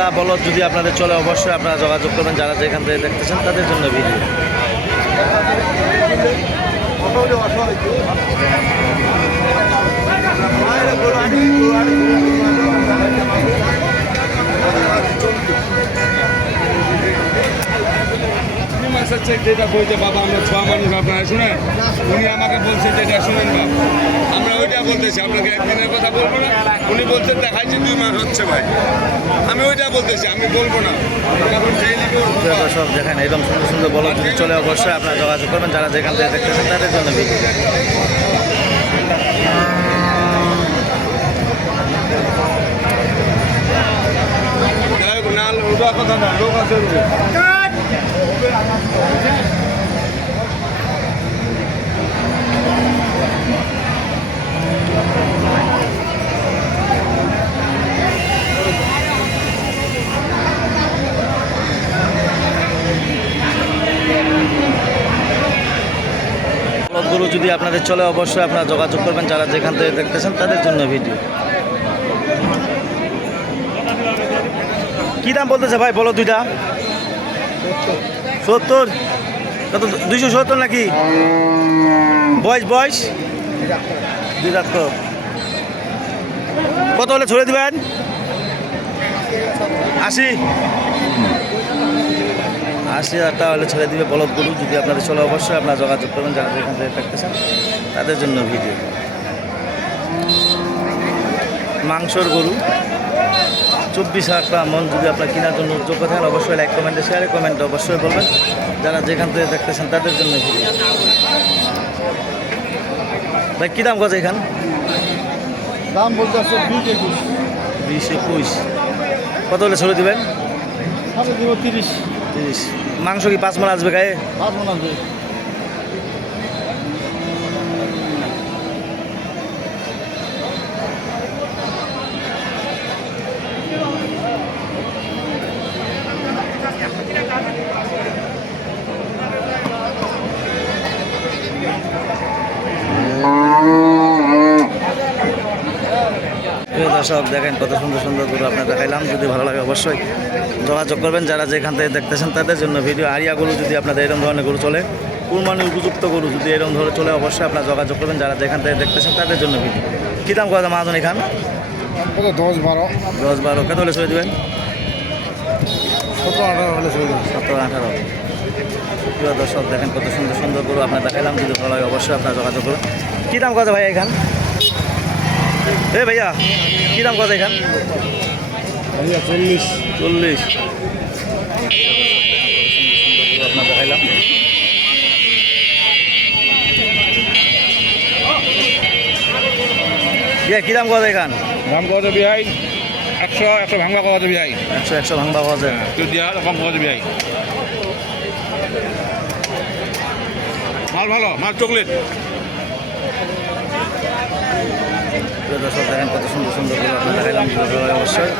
সাদা বলদ যদি আপনাদের চলে অবশ্যই আপনারা যোগাযোগ করবেন, যারা যেখান থেকে দেখতেছেন তাদের জন্য ভিডিও। যেটা বলছে বাবা আমরা ছোয়া মানুষ আপনারা শুনেন, উনি আমাকে বলছে যেটা শুনেন না, আমরা ওইটা বলতেছি, আপনাকে একদিনের কথা বলবো না। উনি বলছেন দেখাইছে 2 মাস হচ্ছে ভাই, আমি ওইটা বলতেছি, আমি বলবো না। এখন সব দেখেন এরকম সুন্দর সুন্দর বলদ যদি চলে অবশ্যই আপনারা যোগাযোগ করবেন, যারা যেখান থেকে দেখতেছেন তাদের জন্য ভিডিও। না ওটা কথা না, লোক আছে বলদগুলো যদি আপনাদের চলে অবশ্যই আপনারা যোগাযোগ করবেন, যারা যেখান থেকে দেখতেছেন তাদের জন্য ভিডিও। কী দাম বলতেছে ভাই বলো দুইটা? 70 কত? 270 নাকি? বয়স 2 দাঁত তো। কত হলে ছড়ে দিবেন? 80,000 টাকা হলে ছেড়ে দিবে বলদগুলো যদি আপনাদের চলে অবশ্যই আপনারা যোগাযোগ করবেন, যারা যেখান থেকে দেখতেছেন তাদের জন্য ভিডিও। মাংসর গরু 24,000 টাকা মন যদি আপনার কেনার জন্য যোগ্য থাকেন অবশ্যই লাইক কমেন্টে শেয়ারে কমেন্টে অবশ্যই বলবেন, যারা যেখান থেকে দেখতেছেন তাদের জন্য ভিডিও। ভাই কী দাম গজ এখান? দাম বলতে আছে 20-21। কত হলে ছড়ে দিবেন? 30। মাংস কি 5 মণ আসবে গায়ে? 5 মণ আসবে। দর্শক দেখেন কত সুন্দর সুন্দর গরু আপনার দেখাইলাম, যদি ভালো লাগে অবশ্যই যোগাযোগ করবেন, যারা যেখান থেকে দেখতেছেন তাদের জন্য ভিডিও। আরিয়া গরু যদি আপনাদের এরকম ধরনের গরু চলে, কুরবানির উপযুক্ত গরু যদি এরকম ধরে চলে অবশ্যই আপনারা যোগাযোগ করবেন, যারা যেখান থেকে দেখতেছেন তাদের জন্য ভিডিও। কী দাম কথা মাহাজন এখান? 10-12। কত হলে ছড়ে দেবেন? 17-18 হলে ছড়ে দেবেন। 17-18। প্রিয় দর্শক দেখেন কত সুন্দর সুন্দর গরু আপনার দেখাইলাম, যদি ভালো লাগে অবশ্যই আপনারা যোগাযোগ করবেন। কী দাম কথা ভাই এখান? ভাইয়া কী দাম কথা এখান? 40। আপনার দেখাইলাম। কী দাম কথা এখান? দাম কত বিহাই? 100 ভাঙবা কত বিহাই? 100 ভাঙবা পাওয়া যায়। তুই দিয়া কম কত বিহাই? মাল ভালো, মাল চকলেট। দর্শক দেখেন কত সুন্দর সুন্দর করে আপনার দেখাইলাম, অবশ্যই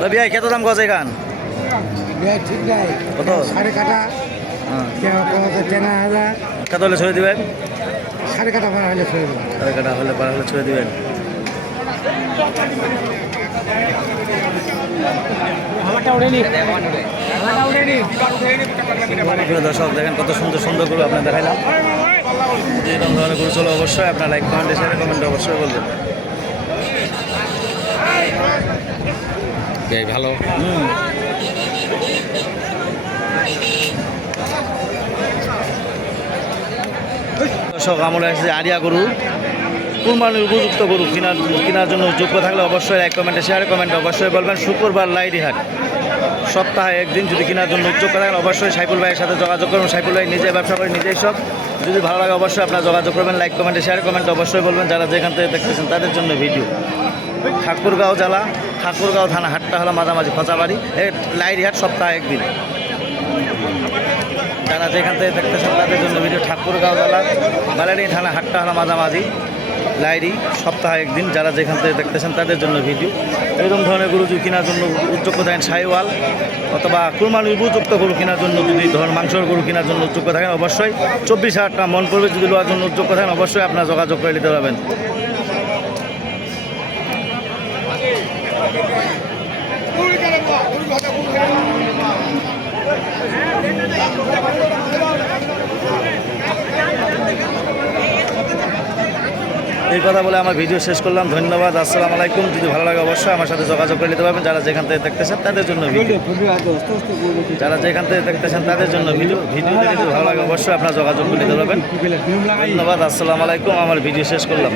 ভাই কত দাম গজ এখান? ঠিক নাই কত? 8.5 10,000 কত হলে ছড়ে দিবেন? 8.5 ভাড়া হলে ছড়ে দেবেন। 8.5 হলে 12 হলে ছড়ে দিবেন। দর্শক দেখেন কত সুন্দর সুন্দর গরু আপনার দেখাইলাম, যে এরকম ধরনের গরু চলো অবশ্যই আপনার লাইক কমেন্টে শেয়ারে কমেন্টে অবশ্যই বলবেন। ভালো। দর্শক আমরা এসেছি আরিয়া গরু, কুরবানির উপযুক্ত গরু কেনার জন্য যোগ্য থাকলে অবশ্যই লাইক কমেন্টে শেয়ারে কমেন্টে অবশ্যই বলবেন। শুক্রবার লাইডিহাট, সপ্তাহে একদিন যদি কেনার জন্য যোগ্য থাকেন অবশ্যই সাইফুল ভাইয়ের সাথে যোগাযোগ করবেন। সাইফুল ভাই নিজে ব্যবসা করে নিজেই সব, যদি ভালো লাগে অবশ্যই আপনারা যোগাযোগ করবেন, লাইক কমেন্টে শেয়ারে কমেন্টে অবশ্যই বলবেন, যারা যেখান থেকে দেখতেছেন তাদের জন্য ভিডিও। ঠাকুরগাঁও জেলা, ঠাকুরগাঁও থানা, হাটটা হলো মাঝামাঝি খচাবাড়ি, লাইডিহাট, সপ্তাহে একদিন। যারা যেখান থেকে দেখতেছেন তাদের জন্য ভিডিও ঠাকুরগাঁও জেলা বালাডি থানা হাট্টা হলা মাঝামাঝি লাইরি সপ্তাহে একদিন যারা যেখান থেকে দেখতেছেন তাদের জন্য ভিডিও এরকম ধরনের গরু যদি কেনার জন্য উদ্যোগ থাকেন সাইওয়াল অথবা কুরবানি উপযুক্ত গরু কেনার জন্য যদি ধরুন মাংসের গরু কেনার জন্য উদ্যোগ থাকেন অবশ্যই 24,000 টাকা মন পড়বে যদি লোয়ার জন্য উদ্যোগ থাকেন অবশ্যই আপনার যোগাযোগ করে নিতে পারবেন। এই কথা বলে আমার ভিডিও শেষ করলাম। ধন্যবাদ, আসসালামু আলাইকুম। যদি ভালো লাগে অবশ্যই আমার সাথে যোগাযোগ করে নিতে পারবেন। যারা যেখান থেকে দেখতেছেন তাদের জন্য ভিডিও, যারা যেখান থেকে দেখতেছেন তাদের জন্য ভিডিও দেখে যদি ভালো লাগে অবশ্যই আপনার যোগাযোগ করে নিতে পারবেন। ধন্যবাদ, আসসালামু আলাইকুম। আমার ভিডিও শেষ করলাম।